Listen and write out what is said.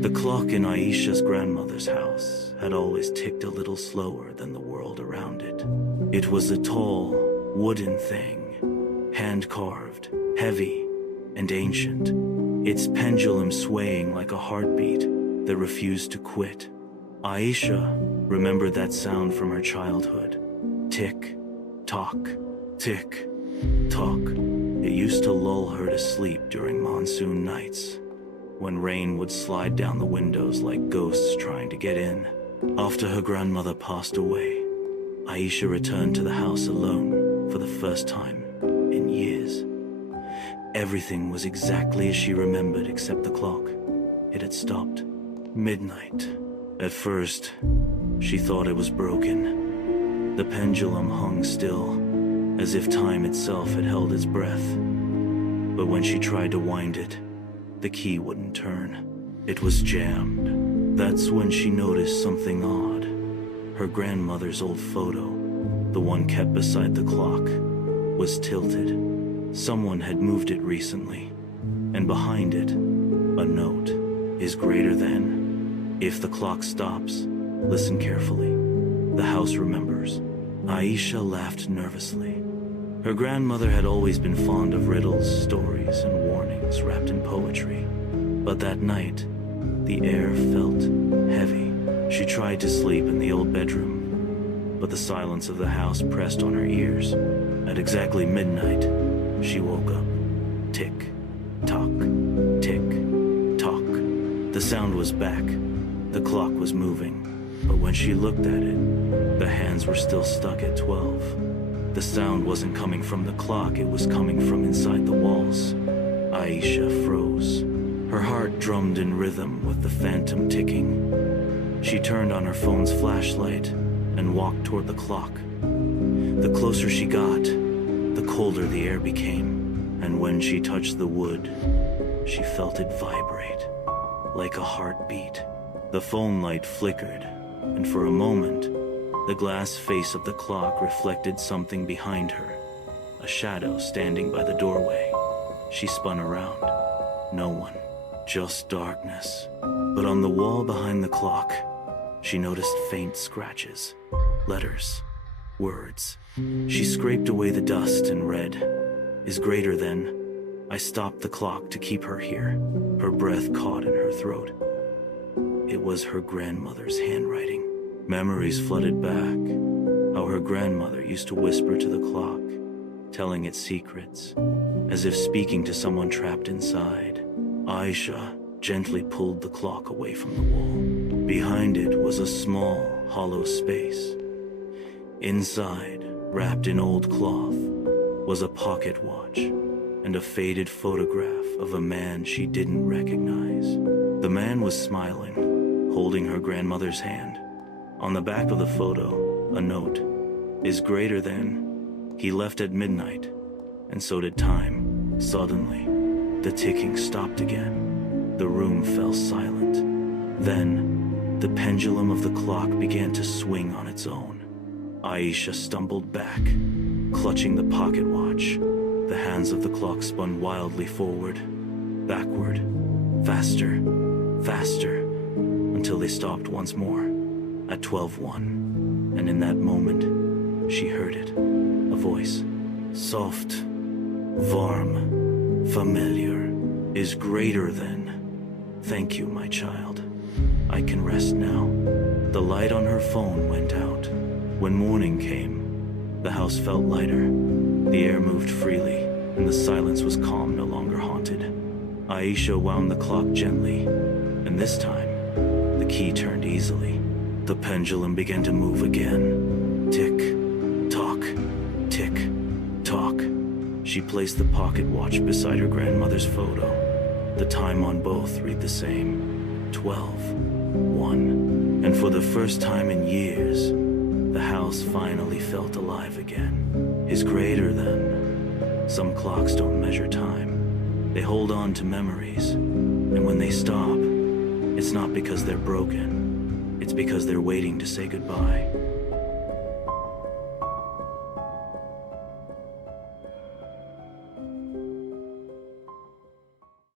The clock in Aisha's grandmother's house had always ticked a little slower than the world around it. It was a tall, wooden thing, hand-carved, heavy, and ancient, its pendulum swaying like a heartbeat that refused to quit. Aisha remembered that sound from her childhood. Tick, tock, tick, tock. It used to lull her to sleep during monsoon nights, when rain would slide down the windows like ghosts trying to get in. After her grandmother passed away, Aisha returned to the house alone for the first time in years. Everything was exactly as she remembered except the clock. It had stopped. Midnight. At first, she thought it was broken. The pendulum hung still, as if time itself had held its breath. But when she tried to wind it, the key wouldn't turn. It was jammed. That's when she noticed something odd. Her grandmother's old photo, the one kept beside the clock, was tilted. Someone had moved it recently, and behind it, a note is greater than. If the clock stops, listen carefully. The house remembers. Aisha laughed nervously. Her grandmother had always been fond of riddles, stories, and warnings wrapped in poetry. But that night, the air felt heavy. She tried to sleep in the old bedroom, but the silence of the house pressed on her ears. At exactly midnight, she woke up. Tick, tock, tick, tock. The sound was back. The clock was moving, but when she looked at it, the hands were still stuck at 12. The sound wasn't coming from the clock, it was coming from inside the walls. Aisha froze. Her heart drummed in rhythm with the phantom ticking. She turned on her phone's flashlight and walked toward the clock. The closer she got, the colder the air became, and when she touched the wood, she felt it vibrate, like a heartbeat. The phone light flickered, and for a moment, the glass face of the clock reflected something behind her, a shadow standing by the doorway. She spun around. No one, just darkness. But on the wall behind the clock, she noticed faint scratches, letters, words. She scraped away the dust and read, "Is greater than." I stopped the clock to keep her here. Her breath caught in her throat. It was her grandmother's handwriting. Memories flooded back. How her grandmother used to whisper to the clock, telling it secrets, as if speaking to someone trapped inside. Aisha gently pulled the clock away from the wall. Behind it was a small, hollow space. Inside, wrapped in old cloth, was a pocket watch and a faded photograph of a man she didn't recognize. The man was smiling, holding her grandmother's hand. On the back of the photo, a note, "Is greater than." He left at midnight, and so did time. Suddenly, the ticking stopped again. The room fell silent. Then, the pendulum of the clock began to swing on its own. Aisha stumbled back, clutching the pocket watch. The hands of the clock spun wildly forward, backward, faster, faster, until they stopped once more, at 12:01. And in that moment, she heard it, a voice, soft, warm, familiar, "Is greater than. Thank you, my child. I can rest now." The light on her phone went out. When morning came, the house felt lighter. The air moved freely, and the silence was calm, no longer haunted. Aisha wound the clock gently, and this time, the key turned easily. The pendulum began to move again. Tick, tock, tick, tock. She placed the pocket watch beside her grandmother's photo. The time on both read the same, 12:01. And for the first time in years, the house finally felt alive again. Is greater than. Some clocks don't measure time. They hold on to memories. And when they stop, it's not because they're broken. It's because they're waiting to say goodbye.